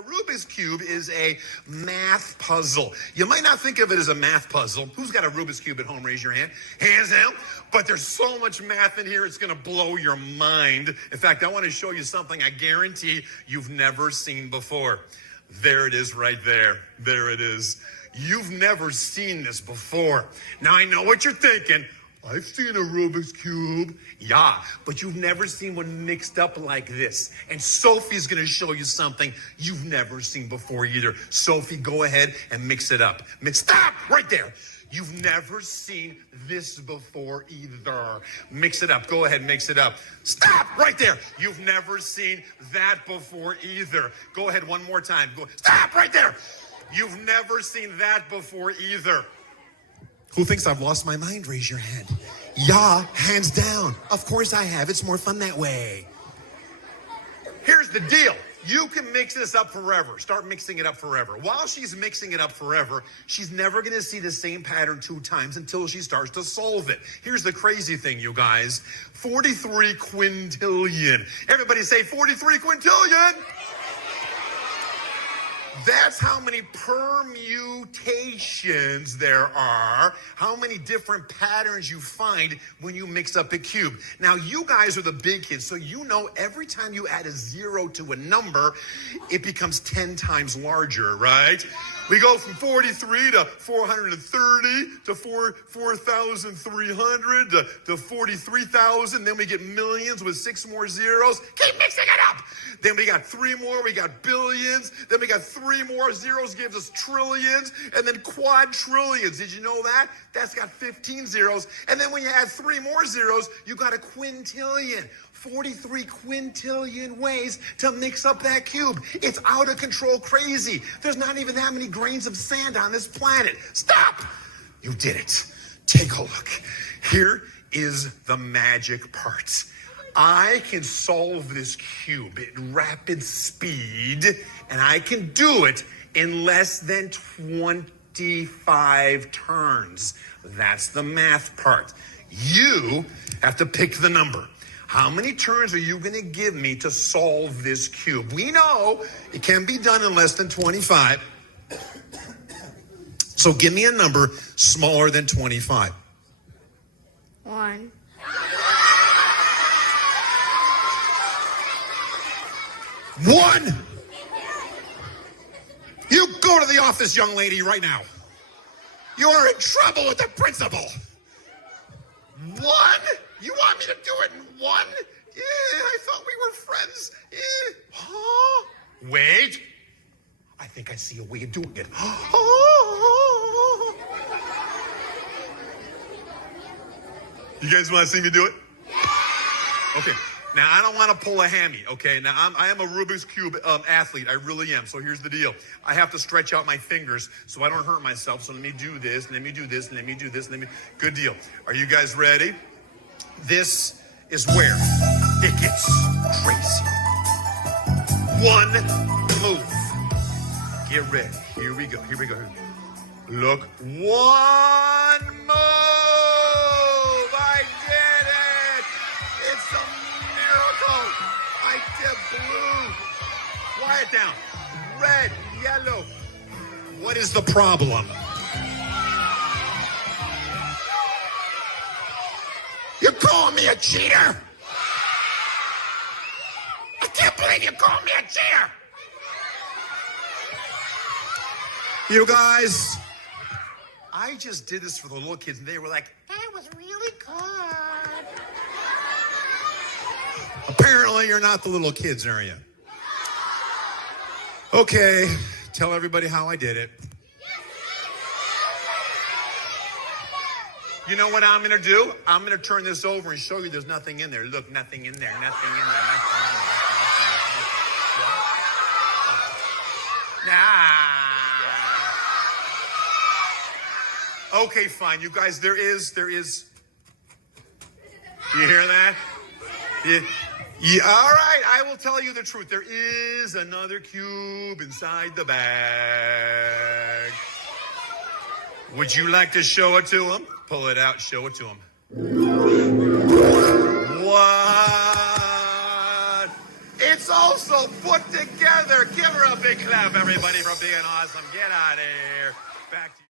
a Rubik's Cube is a math puzzle. You might not think of it as a math puzzle. Who's got a Rubik's Cube at home? Raise your hand. Hands down. But there's so much math in here, it's going to blow your mind. In fact, I want to show you something I guarantee you've never seen before. There it is right there. There it is. You've never seen this before. Now, I know what you're thinking. I've seen a Rubik's Cube. Yeah, but you've never seen one mixed up like this. And Sophie's going to show you something you've never seen before either. Sophie, go ahead and mix it up. Stop right there. You've never seen this before either. Mix it up. Go ahead, mix it up. Stop right there. You've never seen that before either. Go ahead one more time. Stop right there. You've never seen that before either. Who thinks I've lost my mind? Raise your hand. Yeah, hands down. Of course I have. It's more fun that way. Here's the deal. You can mix this up forever. Start mixing it up forever. While she's mixing it up forever, she's never going to see the same pattern 2 times until she starts to solve it. Here's the crazy thing, you guys. 43 quintillion. Everybody say 43 quintillion. That's how many permutations there are, how many different patterns you find when you mix up a cube. Now, you guys are the big kids, so you know every time you add a 0 to a number, it becomes 10 times larger, right? We go from 43 to 430 to 4,300 to 43,000. Then we get millions with 6 more zeros. Keep mixing it up. Then we got 3 more. We got billions. Then we got 3 more zeros gives us trillions. And then quadrillions. Did you know that? That's got 15 zeros. And then when you add 3 more zeros, you got a quintillion. 43 quintillion ways to mix up that cube. It's out of control crazy. There's not even that many grains of sand on this planet. Stop! You did it. Take a look. Here is the magic part. I can solve this cube at rapid speed, and I can do it in less than 25 turns. That's the math part. You have to pick the number. How many turns are you going to give me to solve this cube? We know it can be done in less than 25. So give me a number smaller than 25. 1. One! You go to the office, young lady, right now. You are in trouble with the principal. 1? You want me to do it in 1? Yeah, I thought we were friends. Yeah. Huh? Wait. I think I see a way of doing it. You guys want to see me do it? Okay. Now, I don't want to pull a hammy, okay? Now, I am a Rubik's Cube athlete. I really am. So here's the deal. I have to stretch out my fingers so I don't hurt myself. So let me do this, and let me do this, and let me do this, and let me... Good deal. Are you guys ready? This is where it gets crazy. 1 move. Get ready. Here we go. Here we go. Look. 1 move. I did it. It's a miracle. I did blue. Quiet down. Red, yellow. What is the problem? You call me a cheater? I can't believe you called me a cheater. You guys, I just did this for the little kids, and they were like, that was really good. Apparently, you're not the little kids, are you? Okay, tell everybody how I did it. You know what I'm going to do? I'm going to turn this over and show you there's nothing in there. Look, nothing in there, nothing in there, nothing in there. Nah. Okay, fine. You guys, there is. You hear that? Yeah, all right, I will tell you the truth. There is another cube inside the bag. Would you like to show it to him? Pull it out, show it to him. What? It's it's also put together. Give her a big clap, everybody, for being awesome. Get out of here. Back to you.